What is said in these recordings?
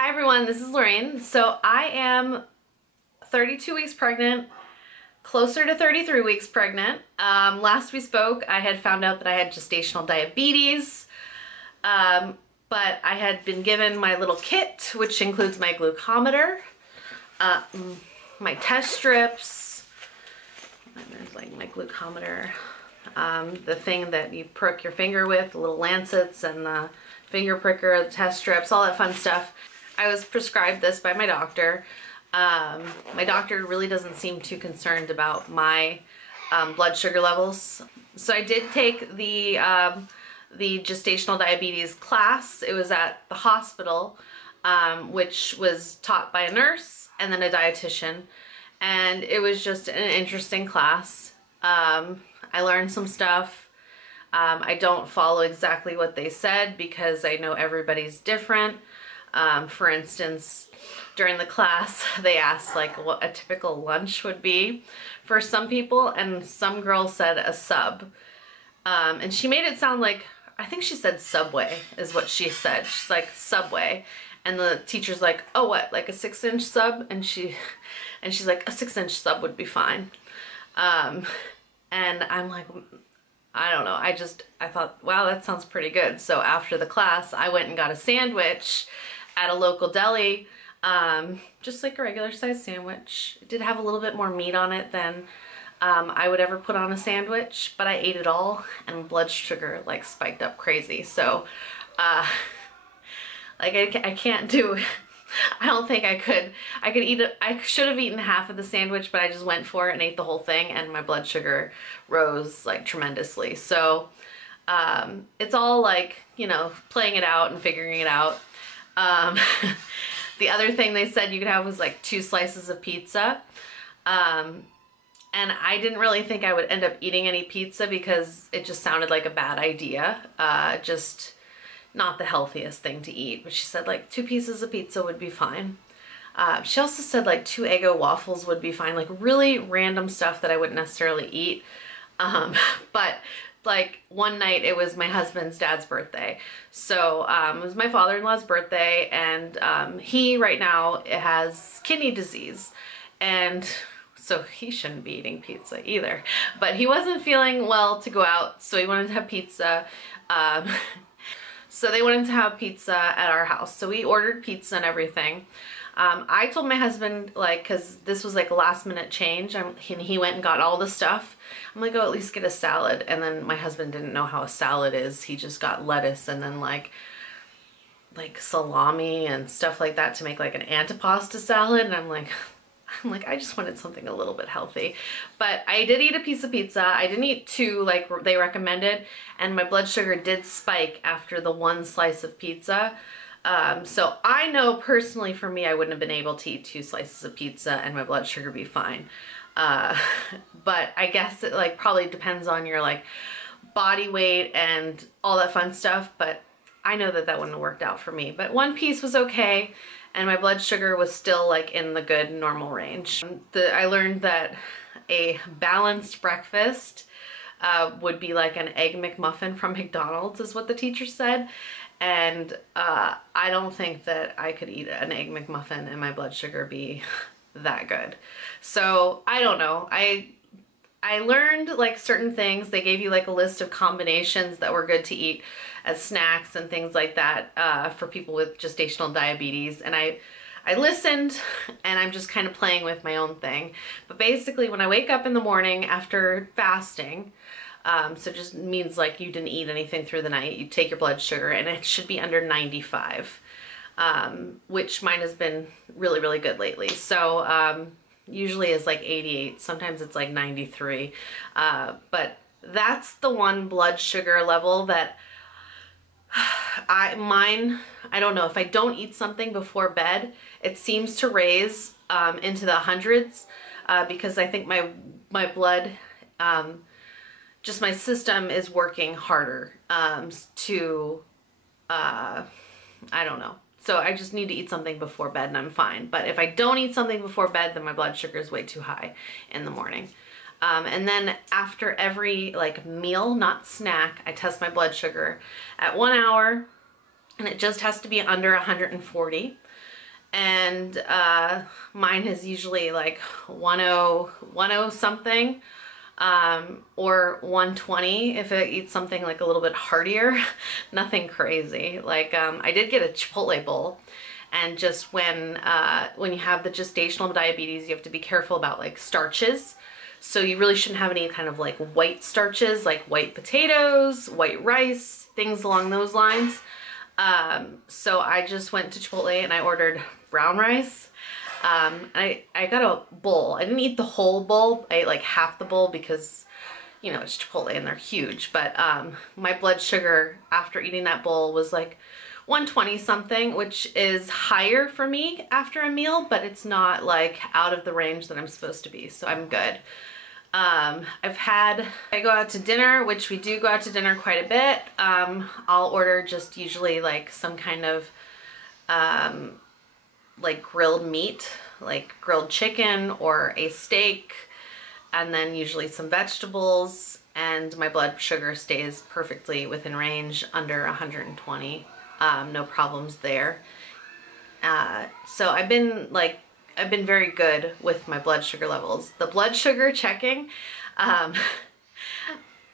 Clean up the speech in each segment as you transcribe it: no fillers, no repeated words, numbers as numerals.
Hi everyone, this is Lorraine. So I am 32 weeks pregnant, closer to 33 weeks pregnant. Last we spoke, I had found out that I had gestational diabetes, but I had been given my little kit, which includes my glucometer, my test strips, and there's like my glucometer, the thing that you prick your finger with, the little lancets and the finger pricker, the test strips, all that fun stuff. I was prescribed this by my doctor. My doctor really doesn't seem too concerned about my blood sugar levels. So I did take the gestational diabetes class. It was at the hospital, which was taught by a nurse and then a dietitian. And it was just an interesting class. I learned some stuff. I don't follow exactly what they said because I know everybody's different. For instance, during the class, they asked like what a typical lunch would be for some people, and some girl said a sub. And she made it sound like, I think she said Subway is what she said. She's like, Subway. And the teacher's like, oh, what, like a 6-inch sub? And she's like, a 6-inch sub would be fine. And I'm like, I don't know. I thought, wow, that sounds pretty good. So after the class, I went and got a sandwich at a local deli, just like a regular size sandwich. It did have a little bit more meat on it than I would ever put on a sandwich, but I ate it all and blood sugar like spiked up crazy. So like I can't do, I don't think I could eat it. I should have eaten half of the sandwich, but I just went for it and ate the whole thing, and my blood sugar rose like tremendously. So it's all like, you know, playing it out and figuring it out. The other thing they said you could have was like 2 slices of pizza. And I didn't really think I would end up eating any pizza because it just sounded like a bad idea. Just not the healthiest thing to eat. But she said like 2 pieces of pizza would be fine. She also said like 2 Eggo waffles would be fine. Like really random stuff that I wouldn't necessarily eat. But like one night it was my husband's dad's birthday. So it was my father-in-law's birthday, and he right now has kidney disease. And so he shouldn't be eating pizza either. But he wasn't feeling well to go out, so he wanted to have pizza. So they wanted to have pizza at our house. So we ordered pizza and everything. I told my husband, like, cause this was like a last minute change, and he went and got all the stuff. I'm like, oh, at least get a salad. And then my husband didn't know how a salad is. He just got lettuce and then like salami and stuff like that to make like an antipasta salad. And I'm like, I just wanted something a little bit healthy. But I did eat a piece of pizza. I didn't eat 2 like they recommended, and my blood sugar did spike after the 1 slice of pizza. So I know personally for me, I wouldn't have been able to eat 2 slices of pizza and my blood sugar be fine. But I guess it like probably depends on your like body weight and all that fun stuff. But I know that that wouldn't have worked out for me. But 1 piece was okay, and my blood sugar was still like in the good normal range. I learned that a balanced breakfast would be like an Egg McMuffin from McDonald's is what the teacher said. And I don't think that I could eat an Egg McMuffin and my blood sugar be that good. So I don't know. I learned like certain things. They gave you like a list of combinations that were good to eat as snacks and things like that for people with gestational diabetes. And I listened, and I'm just kind of playing with my own thing. But basically when I wake up in the morning after fasting, so it just means like you didn't eat anything through the night, you take your blood sugar and it should be under 95, which mine has been really, really good lately. So usually is like 88, sometimes it's like 93. But that's the one blood sugar level that I don't know, if I don't eat something before bed, it seems to raise into the hundreds, because I think my blood, just my system is working harder to, I don't know. So I just need to eat something before bed and I'm fine. But if I don't eat something before bed, then my blood sugar is way too high in the morning. And then after every like meal, not snack, I test my blood sugar at 1 hour, and it just has to be under 140. And mine is usually like 10 something, or 120 if it eats something like a little bit heartier. Nothing crazy. Like I did get a Chipotle bowl, and just when you have the gestational diabetes, you have to be careful about like starches. So you really shouldn't have any kind of like white starches, like white potatoes, white rice, things along those lines. So I just went to Chipotle and I ordered brown rice. I got a bowl. I didn't eat the whole bowl. I ate like half the bowl because, you know, it's Chipotle and they're huge. But my blood sugar after eating that bowl was like 120 something, which is higher for me after a meal, but it's not like out of the range that I'm supposed to be. So I'm good. I go out to dinner, which we do go out to dinner quite a bit. I'll order just usually like some kind of like grilled meat, like grilled chicken or a steak, and then usually some vegetables, and my blood sugar stays perfectly within range, under 120. No problems there. So I've been very good with my blood sugar levels. The blood sugar checking,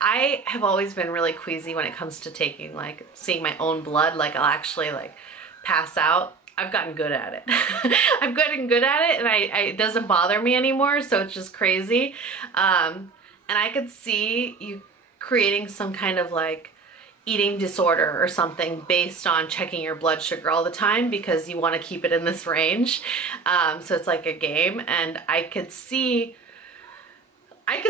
I have always been really queasy when it comes to taking, like, seeing my own blood. Like, I'll actually like pass out. I've gotten good at it. I've gotten good at it, and it doesn't bother me anymore, so it's just crazy. And I could see you creating some kind of like eating disorder or something based on checking your blood sugar all the time because you want to keep it in this range. So it's like a game, and I could see, I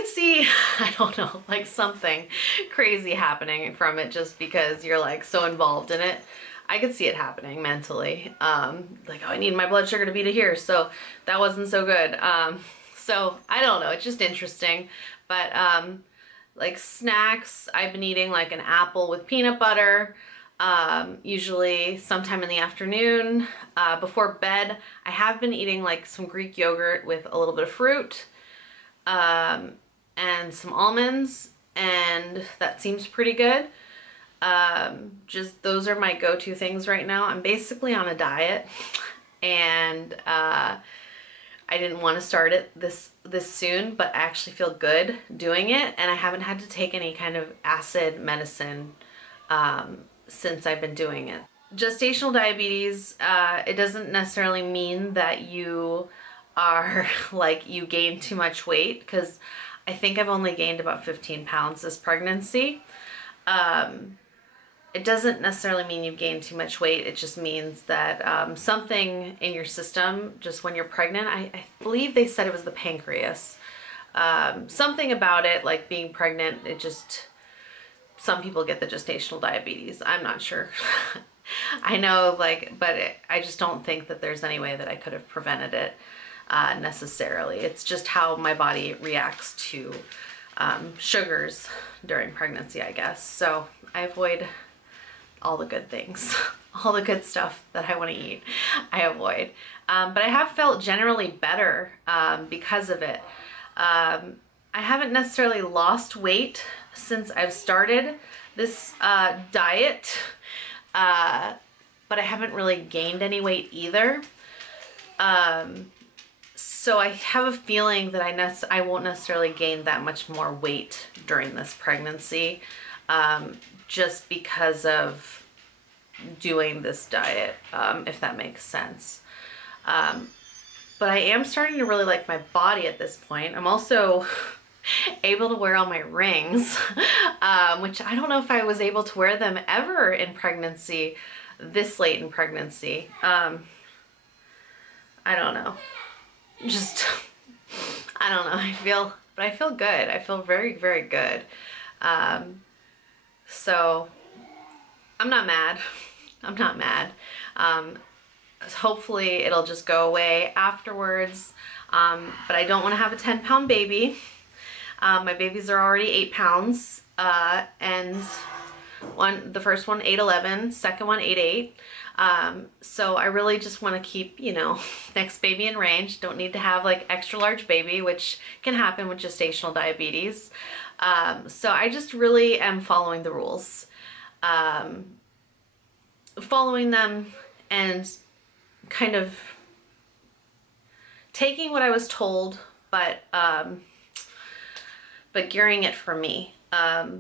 don't know, like something crazy happening from it just because you're like so involved in it. I could see it happening mentally. Like, oh, I need my blood sugar to be to here, so that wasn't so good. So I don't know, it's just interesting. But like snacks, I've been eating like an apple with peanut butter, usually sometime in the afternoon. Before bed, I have been eating like some Greek yogurt with a little bit of fruit, and some almonds, and that seems pretty good. Just those are my go-to things right now. I'm basically on a diet, and I didn't want to start it this soon, but I actually feel good doing it, and I haven't had to take any kind of acid medicine since I've been doing it. Gestational diabetes, it doesn't necessarily mean that you are like you gain too much weight, because I think I've only gained about 15 pounds this pregnancy. It doesn't necessarily mean you've gained too much weight. It just means that something in your system, just when you're pregnant, I believe they said it was the pancreas. Something about it, like being pregnant, it just, some people get the gestational diabetes. I'm not sure. I know, like, but I just don't think that there's any way that I could have prevented it necessarily. It's just how my body reacts to sugars during pregnancy, I guess. So I avoid all the good things, all the good stuff that I want to eat, I avoid. But I have felt generally better because of it. I haven't necessarily lost weight since I've started this diet, but I haven't really gained any weight either. So I have a feeling that I won't necessarily gain that much more weight during this pregnancy, just because of doing this diet, if that makes sense. But I am starting to really like my body at this point. I'm also able to wear all my rings, which I don't know if I was able to wear them ever in pregnancy, this late in pregnancy. I don't know. Just, I don't know. I feel good. I feel very, very good. So I'm not mad. I'm not mad. Hopefully it'll just go away afterwards. But I don't want to have a 10-pound baby. My babies are already 8 pounds. And the first one 8'11", second one 8'8". So I really just want to keep, you know, next baby in range. Don't need to have like extra large baby, which can happen with gestational diabetes. So I just really am following the rules. following them and kind of taking what I was told, but gearing it for me.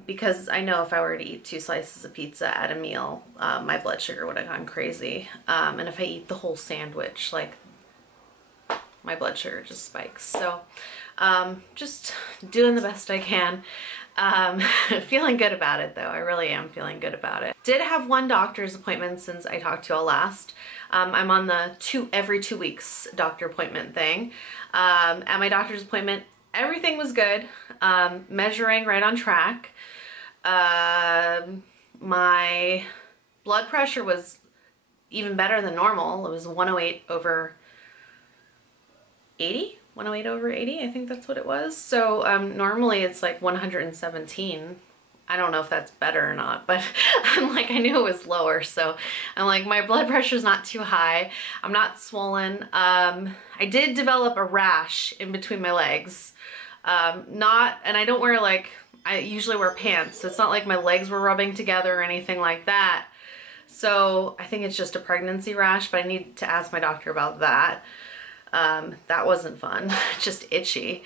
Because I know if I were to eat 2 slices of pizza at a meal, my blood sugar would have gone crazy. And if I eat the whole sandwich, like, my blood sugar just spikes. So just doing the best I can. Feeling good about it though. I really am feeling good about it. Did have 1 doctor's appointment since I talked to y'all last. I'm on the every 2 weeks doctor appointment thing. At my doctor's appointment, everything was good. Measuring right on track. My blood pressure was even better than normal. It was 108 over 80? 108 over 80, I think that's what it was. So normally it's like 117. I don't know if that's better or not, but I'm like, I knew it was lower. So I'm like, my blood pressure's not too high. I'm not swollen. I did develop a rash in between my legs. And I don't wear I usually wear pants. So it's not like my legs were rubbing together or anything like that. So I think it's just a pregnancy rash, but I need to ask my doctor about that. That wasn't fun, just itchy.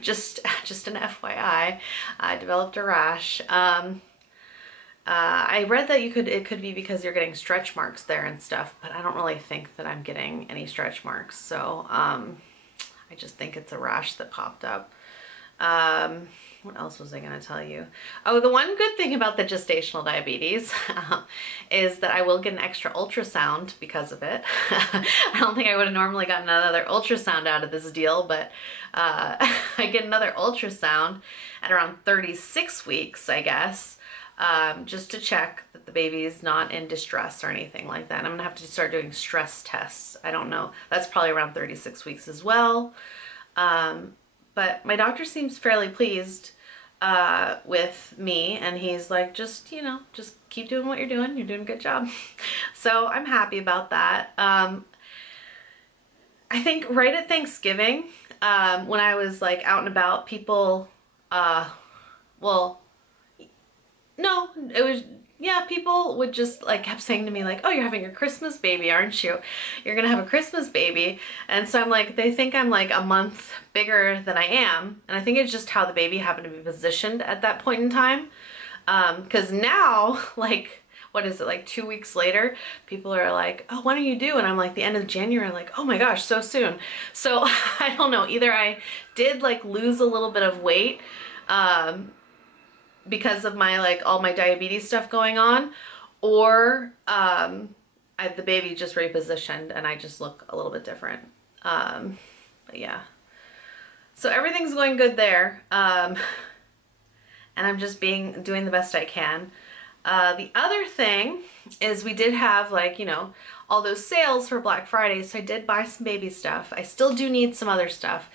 Just an FYI, I developed a rash. I read that it could be because you're getting stretch marks there and stuff, but I don't really think that I'm getting any stretch marks. So, I just think it's a rash that popped up. What else was I going to tell you? Oh, the one good thing about the gestational diabetes is that I will get an extra ultrasound because of it. I don't think I would have normally gotten another ultrasound out of this deal, but I get another ultrasound at around 36 weeks, I guess, just to check that the baby's not in distress or anything like that. And I'm going to have to start doing stress tests. I don't know. That's probably around 36 weeks as well. But my doctor seems fairly pleased with me, and he's like, just keep doing what you're doing. You're doing a good job. So I'm happy about that. I think right at Thanksgiving, when I was like out and about, people, people would just kept saying to me oh, you're having your Christmas baby, aren't you? You're gonna have a Christmas baby. And so I'm like, they think I'm like a month bigger than I am. And I think it's just how the baby happened to be positioned at that point in time. Cause now, what is it, 2 weeks later, people are like, oh, when are you due? And I'm like, the end of January, like, oh my gosh, so soon. So I don't know, either I did lose a little bit of weight, because of my all my diabetes stuff going on, or the baby just repositioned and I just look a little bit different. But yeah, so everything's going good there, and I'm just doing the best I can. The other thing is we did have all those sales for Black Friday, so I did buy some baby stuff. I still do need some other stuff,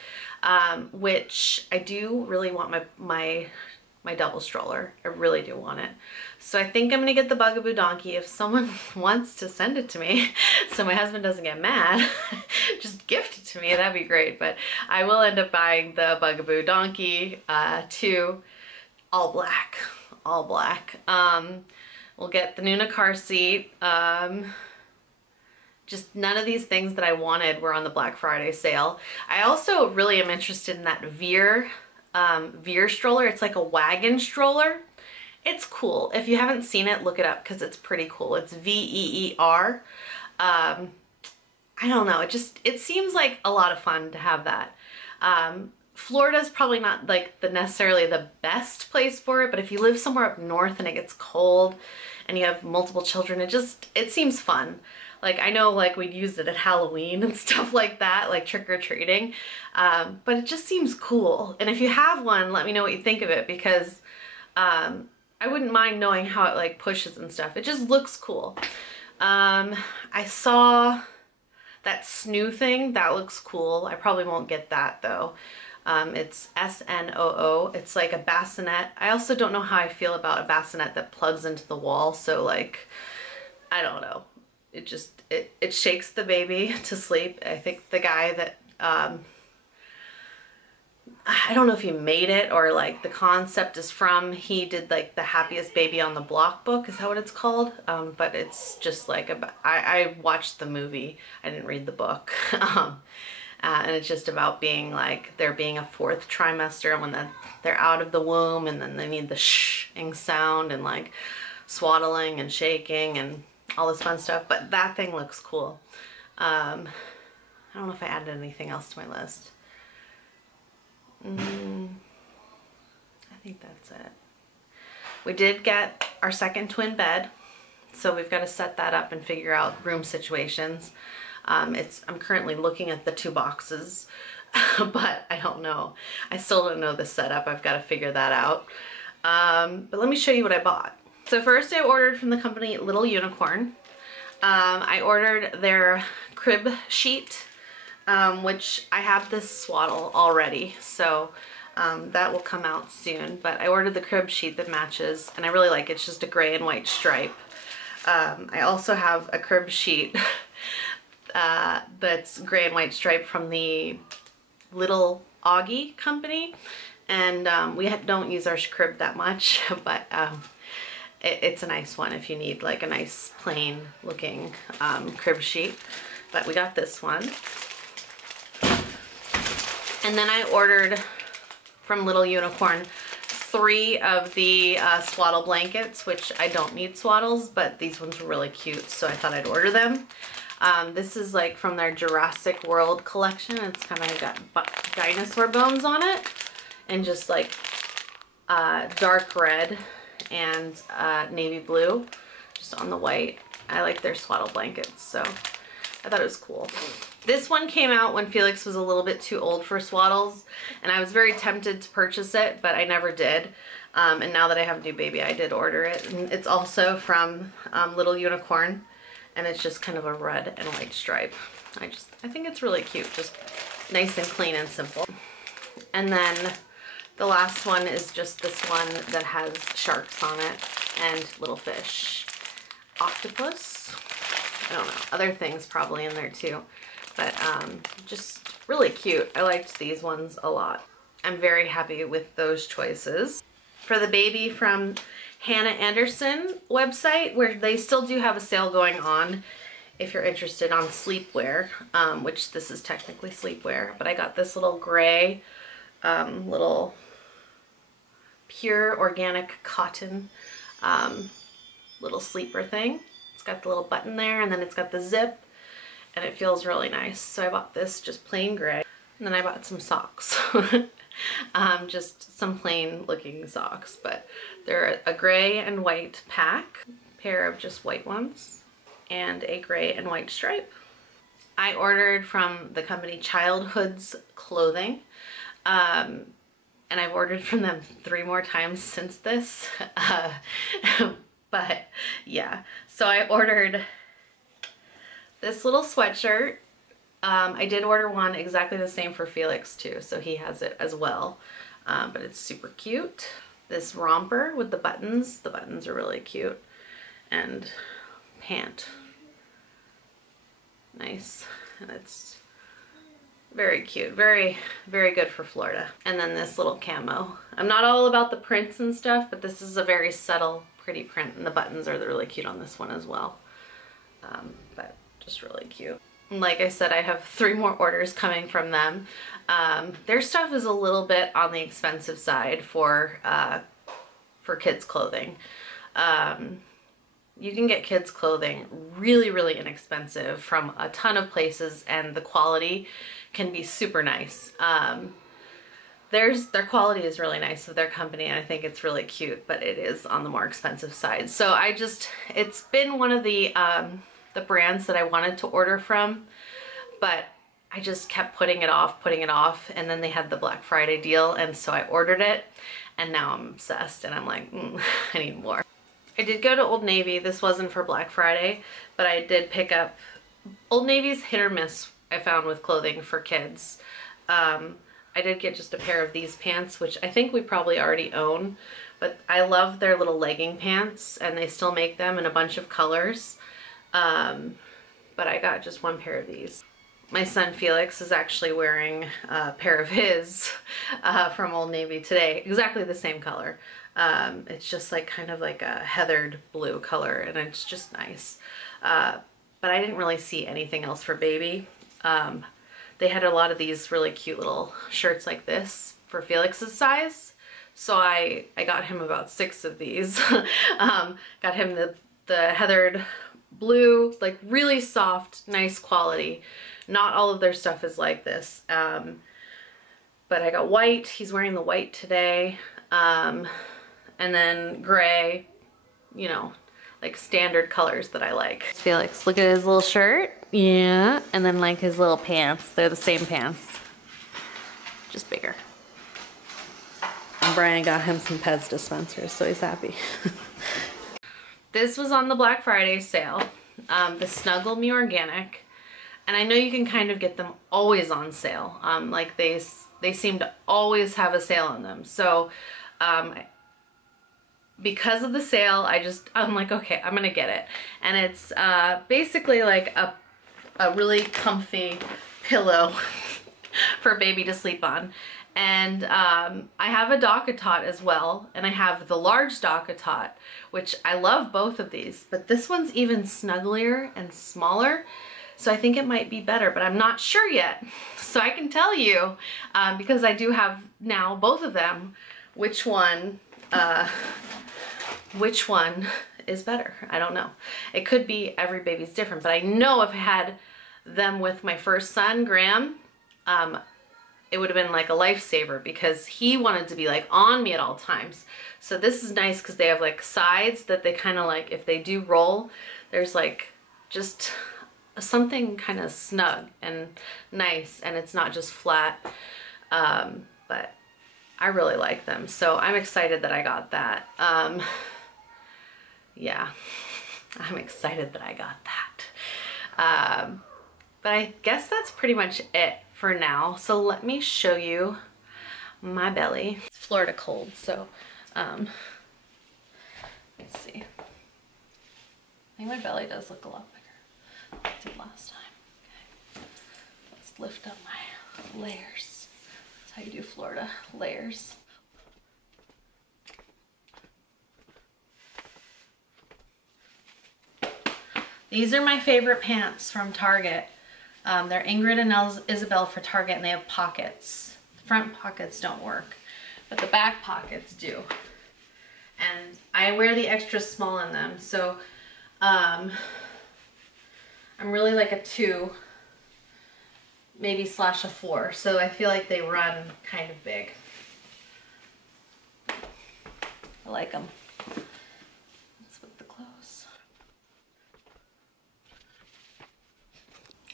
which I do really want my double stroller. I really do want it. So I think I'm gonna get the Bugaboo Donkey if someone wants to send it to me so my husband doesn't get mad. Just gift it to me, that'd be great. But I will end up buying the Bugaboo Donkey too, all black, all black. We'll get the Nuna car seat. Just none of these things that I wanted were on the Black Friday sale. I also really am interested in that Veer stroller. It's like a wagon stroller. It's cool. If you haven't seen it, look it up because it's pretty cool. It's VEER. I don't know. It seems like a lot of fun to have that. Florida's probably not necessarily the best place for it, but if you live somewhere up north and it gets cold and you have multiple children, it seems fun. I know we'd use it at Halloween and stuff like that, trick-or-treating, but it just seems cool. And if you have one, let me know what you think of it, because I wouldn't mind knowing how it pushes and stuff. It just looks cool. I saw that Snoo thing, that looks cool. I probably won't get that though. It's SNOO. It's like a bassinet. I also don't know how I feel about a bassinet that plugs into the wall, so I don't know. It shakes the baby to sleep. I think the guy that I don't know if he made it or like the concept is from, he did like the Happiest Baby on the Block book, is that what it's called? But it's just like, I watched the movie, I didn't read the book. And it's just about being like, there being a fourth trimester and when they're out of the womb and then they need the shing sound and like swaddling and shaking and all this fun stuff. But that thing looks cool. I don't know if I added anything else to my list. I think that's it. We did get our second twin bed, so we've got to set that up and figure out room situations. I'm currently looking at the 2 boxes, but I don't know. I still don't know the setup. I've got to figure that out. But let me show you what I bought. So first I ordered from the company Little Unicorn. I ordered their crib sheet, which I have this swaddle already, so that will come out soon. But I ordered the crib sheet that matches, and I really like it. It's just a gray and white stripe. I also have a crib sheet that's gray and white stripe from the Little Augie company, and we don't use our crib that much, but it's a nice one if you need like a nice plain looking crib sheet. But we got this one. And then I ordered from Little Unicorn 3 of the swaddle blankets, which I don't need swaddles, but these ones were really cute, so I thought I'd order them. This is like from their Jurassic World collection. It's kind of got dinosaur bones on it and just like dark red and navy blue just on the white. I like their swaddle blankets, so I thought it was cool. This one came out when Felix was a little bit too old for swaddles, and I was very tempted to purchase it, but I never did. And now that I have a new baby, I did order it. And it's also from Little Unicorn, and it's just kind of a red and white stripe. I think it's really cute, just nice and clean and simple. And then the last one is just this one that has sharks on it and little fish. Octopus, I don't know, other things probably in there too. But just really cute. I liked these ones a lot. I'm very happy with those choices. For the baby from Hannah Anderson website, where they still do have a sale going on if you're interested on sleepwear, which this is technically sleepwear, but I got this little gray little pure organic cotton little sleeper thing. It's got the little button there, and then it's got the zip, and it feels really nice. So I bought this just plain gray, and then I bought some socks. Just some plain looking socks, but they're a gray and white pack, pair of just white ones, and a gray and white stripe. I ordered from the company Childhood's Clothing, and I've ordered from them 3 more times since this. But yeah, so I ordered this little sweatshirt. I did order one exactly the same for Felix too, so he has it as well. But it's super cute. This romper with the buttons are really cute. And pant, nice, and it's very cute, very, very good for Florida. And then this little camo. I'm not all about the prints and stuff, but this is a very subtle, pretty print, and the buttons are really cute on this one as well. But just really cute. And like I said, I have 3 more orders coming from them. Their stuff is a little bit on the expensive side for kids clothing. You can get kids clothing really, really inexpensive from a ton of places, and the quality can be super nice. Their quality is really nice of their company, and I think it's really cute, but it is on the more expensive side. So it's been one of the brands that I wanted to order from, but I just kept putting it off, and then they had the Black Friday deal, and so I ordered it, and now I'm obsessed, and I'm like, I need more. I did go to Old Navy. This wasn't for Black Friday, but I did pick up Old Navy's hit or miss, I found, with clothing for kids. I did get just a pair of these pants, which I think we probably already own, but I love their little legging pants, and they still make them in a bunch of colors. But I got just 1 pair of these. My son Felix is actually wearing a pair of his from Old Navy today, exactly the same color. It's just like kind of like a heathered blue color, and it's just nice. But I didn't really see anything else for baby. They had a lot of these really cute little shirts like this for Felix's size. So I got him about 6 of these. Got him the heathered blue, like really soft, nice quality. Not all of their stuff is like this. But I got white. He's wearing the white today. And then gray, you know, like standard colors that I like. Felix, look at his little shirt. Yeah. And then like his little pants. They're the same pants, just bigger. And Brian got him some Pez dispensers, so he's happy. This was on the Black Friday sale, the Snuggle Me Organic. And I know you can kind of get them always on sale. Like they seem to always have a sale on them. So because of the sale, I'm like, okay, I'm gonna get it. And it's basically like a really comfy pillow for baby to sleep on. And I have a DockATot as well, and I have the large DockATot, which I love both of these, but this one's even snugglier and smaller, so I think it might be better, but I'm not sure yet. So I can tell you, because I do have now both of them, which one is better. I don't know. It could be every baby's different, but I know if I had them with my first son, Graham, it would have been like a lifesaver because he wanted to be like on me at all times. So this is nice because they have like sides that they kind of like, if they do roll, there's like just something kind of snug and nice, and it's not just flat. But I really like them. So I'm excited that I got that. Yeah, I'm excited that I got that. But I guess that's pretty much it for now. So let me show you my belly. It's Florida cold, so let's see. I think my belly does look a lot bigger than it did last time. Okay. Let's lift up my layers. That's how you do Florida layers. These are my favorite pants from Target. They're Ingrid and Isabel for Target, and they have pockets. The front pockets don't work, but the back pockets do. And I wear the extra small in them, so I'm really like a 2, maybe slash a 4, so I feel like they run kind of big. I like them. Let's put the clothes.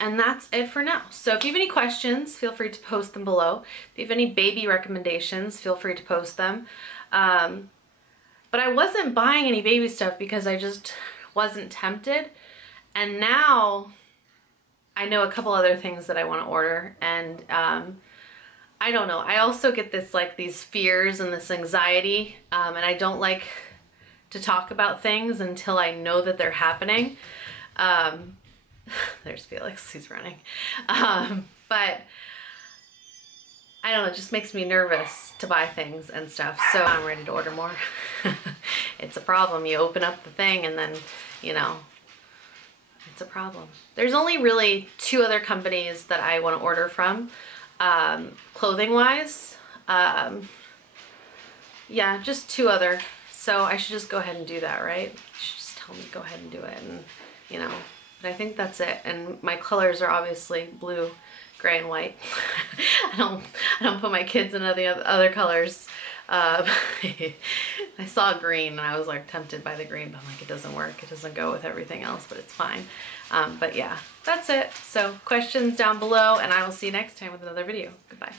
And that's it for now. So if you have any questions, feel free to post them below. If you have any baby recommendations, feel free to post them. But I wasn't buying any baby stuff because I just wasn't tempted. And now I know a couple other things that I want to order. And I don't know. I also get this like these fears and this anxiety. And I don't like to talk about things until I know that they're happening. There's Felix, he's running. But I don't know, it just makes me nervous to buy things and stuff. So I'm ready to order more. It's a problem. You open up the thing and then, you know, it's a problem. There's only really 2 other companies that I want to order from, clothing wise. Yeah, just 2 other. So I should just go ahead and do that, right? You should just tell me to go ahead and do it, and you know. But I think that's it. And my colors are obviously blue, gray, and white. I don't put my kids in any other colors. I saw green and I was like tempted by the green, but I'm like, it doesn't work. It doesn't go with everything else, but it's fine. But yeah, that's it. So questions down below, and I will see you next time with another video. Goodbye.